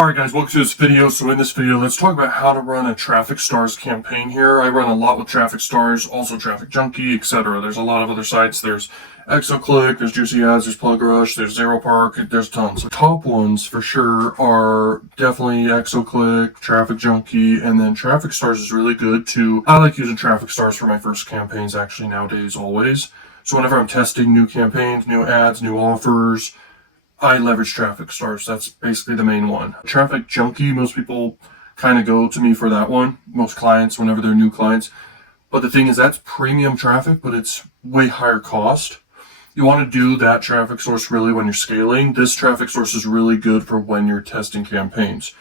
Alright guys, welcome to this video. So in this video, let's talk about how to run a TrafficStars campaign here. I run a lot with TrafficStars, also TrafficJunky, etc. There's a lot of other sites. There's Exoclick, there's Juicy Ads, there's PlugRush, there's ZeroPark, there's tons. The top ones for sure are definitely Exoclick, TrafficJunky, and then TrafficStars is really good too. I like using TrafficStars for my first campaigns actually nowadays always. So whenever I'm testing new campaigns, new ads, new offers, I leverage TrafficStars. That's basically the main one. TrafficJunky, most people kind of go to me for that one. Most clients, whenever they're new clients. But the thing is, that's premium traffic, but it's way higher cost. You want to do that traffic source really when you're scaling. This traffic source is really good for when you're testing campaigns.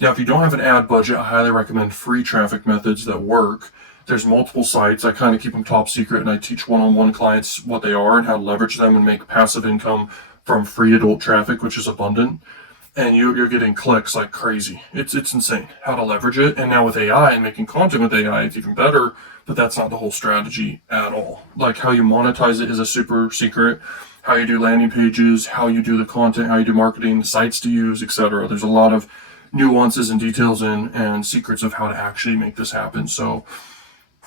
Now, if you don't have an ad budget, I highly recommend free traffic methods that work. There's multiple sites. I kind of keep them top secret, and I teach one-on-one clients what they are and how to leverage them and make passive income from free adult traffic, which is abundant, and you're getting clicks like crazy. It's insane how to leverage it. And now with AI and making content with AI, it's even better, but that's not the whole strategy at all. Like how you monetize it is a super secret, how you do landing pages, how you do the content, how you do marketing, sites to use, etc. There's a lot of nuances and details and secrets of how to actually make this happen. So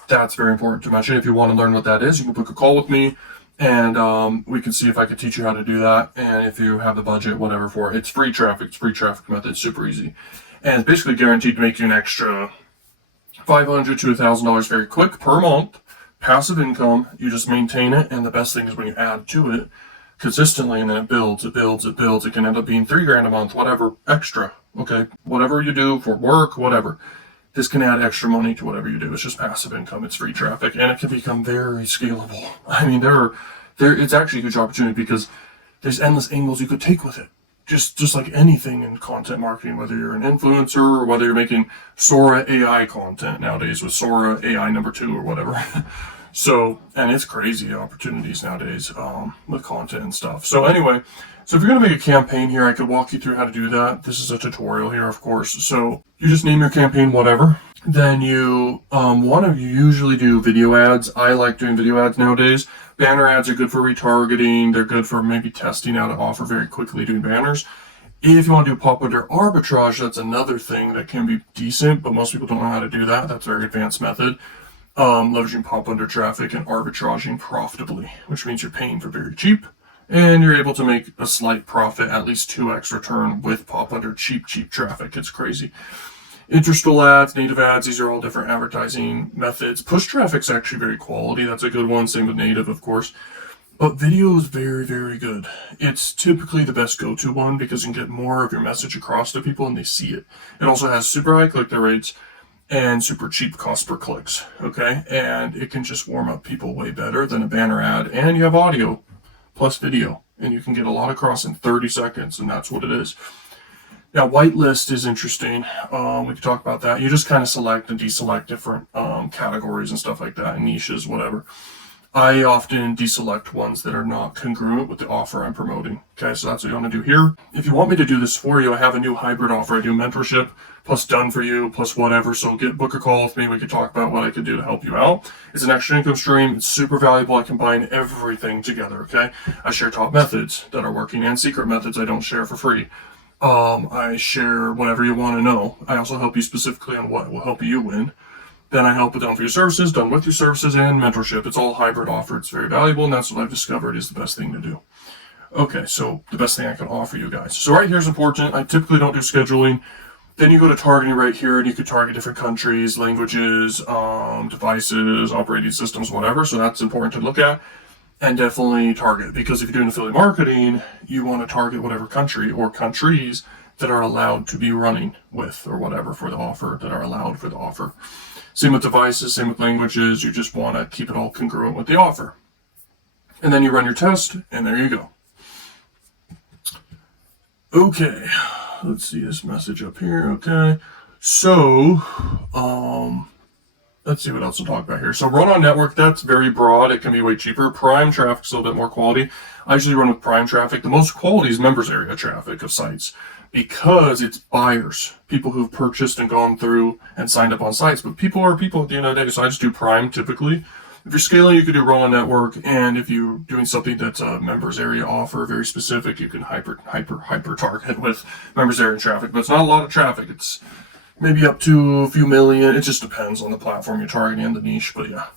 that's very important to mention. If you want to learn what that is, you can book a call with me, and we can see if I could teach you how to do that. And if you have the budget, whatever for it. It's free traffic. It's free traffic method. Super easy. And it's basically guaranteed to make you an extra $500 to $1,000 very quick per month. Passive income. You just maintain it. And the best thing is when you add to it consistently, and then it builds, it builds, it builds. It can end up being $3,000 a month, whatever, extra. Okay. Whatever you do for work, whatever. This can add extra money to whatever you do. It's just passive income. It's free traffic, and it can become very scalable. I mean, it's actually a huge opportunity because there's endless angles you could take with it. Just like anything in content marketing, whether you're an influencer or whether you're making Sora AI content nowadays with Sora AI #2 or whatever. So, and it's crazy opportunities nowadays with content and stuff. So anyway, so if you're going to make a campaign here, I could walk you through how to do that. This is a tutorial here, of course. So you just name your campaign whatever. Then you want to usually do video ads. I like doing video ads nowadays. Banner ads are good for retargeting. They're good for maybe testing out an offer very quickly doing banners. If you want to do pop under arbitrage, that's another thing that can be decent, but most people don't know how to do that. That's a very advanced method. Leveraging pop under traffic and arbitraging profitably, which means you're paying for very cheap. And you're able to make a slight profit, at least 2x return with pop under cheap traffic. It's crazy. Interstitial ads, native ads, these are all different advertising methods. Push traffic's actually very quality. That's a good one. Same with native, of course. But video is very, very good. It's typically the best go-to one because you can get more of your message across to people and they see it. It also has super high click-through rates and super cheap cost per clicks. Okay. And it can just warm up people way better than a banner ad. And you have audio plus video, and you can get a lot across in 30 seconds, and that's what it is. Now, whitelist is interesting. We can talk about that. You just kind of select and deselect different categories and stuff like that, and niches, whatever. I often deselect ones that are not congruent with the offer I'm promoting. Okay, so that's what you want to do here. If you want me to do this for you, I have a new hybrid offer. I do mentorship plus done for you plus whatever. So book a call with me. We can talk about what I could do to help you out. It's an extra income stream. It's super valuable. I combine everything together. Okay, I share top methods that are working and secret methods I don't share for free. I share whatever you want to know. I also help you specifically on what will help you win. Then I help with done for your services, done with your services, and mentorship. It's all hybrid offer. It's very valuable, and that's what I've discovered is the best thing to do. Okay, so the best thing I can offer you guys. So right here is important. I typically don't do scheduling. Then you go to targeting right here, and you could target different countries, languages, devices, operating systems, whatever. So that's important to look at. And definitely target, because if you're doing affiliate marketing, you want to target whatever country or countries that are allowed to be running with or whatever for the offer, that are allowed for the offer. Same with devices, same with languages. You just want to keep it all congruent with the offer. And then you run your test, and there you go. Okay, let's see this message up here. Okay, so let's see what else we'll talk about here. So run on network, that's very broad. It can be way cheaper. Prime traffic's a little bit more quality. I usually run with prime traffic. The most quality is members area traffic of sites because it's buyers, people who've purchased and gone through and signed up on sites. But people are people at the end of the day, so I just do prime typically. If you're scaling, you could do run on network, and if you're doing something that's a members area offer, very specific, you can hyper target with members area traffic. But it's not a lot of traffic. It's maybe up to a few million. It just depends on the platform you're targeting and the niche, but yeah.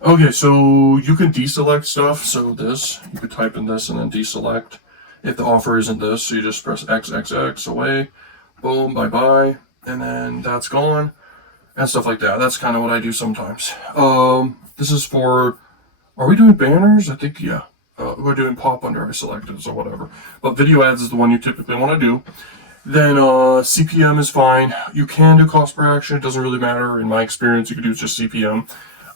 Okay, so you can deselect stuff. So this, you could type in this and then deselect. If the offer isn't this, so you just press XXX away, boom, bye-bye, and then that's gone, and stuff like that. That's kind of what I do sometimes. This is for, are we doing banners? I think, yeah. We're doing pop under I selected, so whatever. But video ads is the one you typically want to do. Then CPM is fine. You can do cost per action. It doesn't really matter. In my experience, you could do just CPM.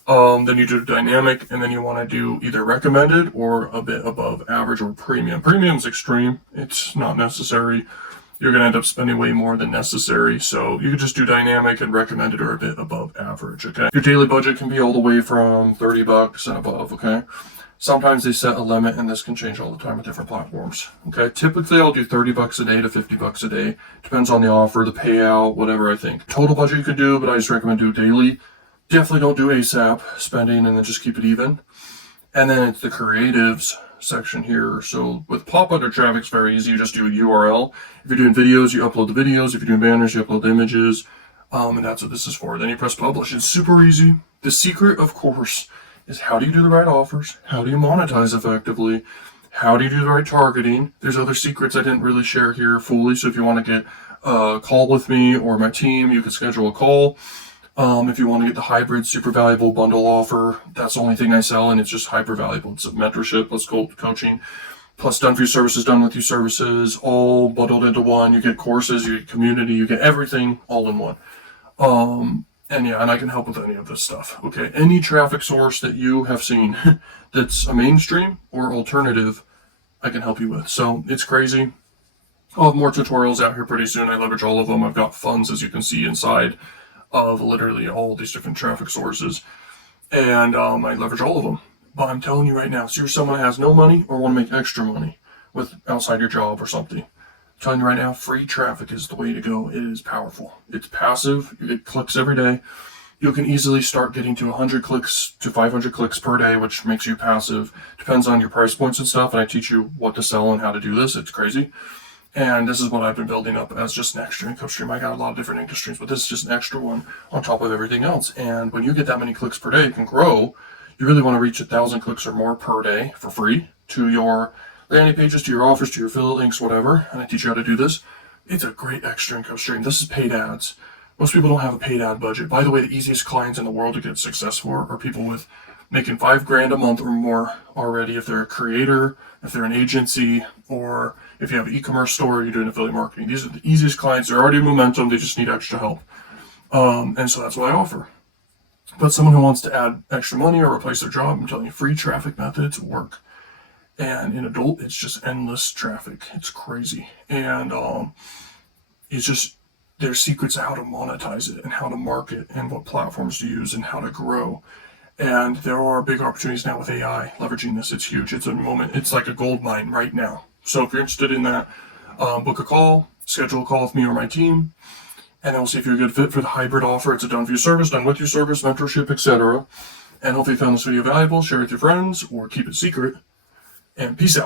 Then you do dynamic, and then you want to do either recommended or a bit above average or premium. Premium's extreme. It's not necessary. You're going to end up spending way more than necessary. So you could just do dynamic and recommended or a bit above average, okay? Your daily budget can be all the way from $30 and above, okay? Sometimes they set a limit, and this can change all the time with different platforms, okay? Typically, I'll do $30 a day to $50 a day. Depends on the offer, the payout, whatever I think. Total budget you could do, but I just recommend do daily. Definitely don't do ASAP spending and then just keep it even. And then it's the creatives section here. So with pop under traffic, it's very easy. You just do a URL. If you're doing videos, you upload the videos. If you're doing banners, you upload the images. And that's what this is for. Then you press publish. It's super easy. The secret, of course, is how do you do the right offers? How do you monetize effectively? How do you do the right targeting? There's other secrets I didn't really share here fully. So if you want to get a call with me or my team, you can schedule a call. If you want to get the hybrid super valuable bundle offer, that's the only thing I sell, and it's just hyper valuable. It's a mentorship, let's go coaching, plus done for you services, done with you services, all bundled into one. You get courses, you get community, you get everything all in one. And yeah, and I can help with any of this stuff. Okay, any traffic source that you have seen that's a mainstream or alternative, I can help you with. So it's crazy. I'll have more tutorials out here pretty soon. I leverage all of them. I've got funds, as you can see, inside of literally all these different traffic sources, and I leverage all of them. But I'm telling you right now, so you're someone that has no money or want to make extra money with outside your job or something. I'm telling you right now, free traffic is the way to go. It is powerful. It's passive. You get clicks every day. You can easily start getting to 100 clicks to 500 clicks per day, which makes you passive. Depends on your price points and stuff, and I teach you what to sell and how to do this. It's crazy. And this is what I've been building up as just an extra income stream. I got a lot of different income streams, but this is just an extra one on top of everything else. And when you get that many clicks per day, you can grow. You really want to reach 1,000 clicks or more per day for free to your landing pages, to your offers, to your affiliate links, whatever. And I teach you how to do this. It's a great extra income stream. This is paid ads. Most people don't have a paid ad budget. By the way, the easiest clients in the world to get success for are people with making $5,000 a month or more already. If they're a creator, if they're an agency, or if you have an e-commerce store, you're doing affiliate marketing. These are the easiest clients. They're already in momentum. They just need extra help. And so that's what I offer. But someone who wants to add extra money or replace their job, I'm telling you, free traffic methods work. And in adult, it's just endless traffic. It's crazy. And it's just, there's secrets of how to monetize it and how to market and what platforms to use and how to grow. And there are big opportunities now with AI leveraging this. It's huge. It's a moment. It's like a gold mine right now. So if you're interested in that, book a call, schedule a call with me or my team, and then we'll see if you're a good fit for the hybrid offer. It's a done for you service, done with you service, mentorship, etc. And hopefully you found this video valuable. Share it with your friends or keep it secret. And peace out.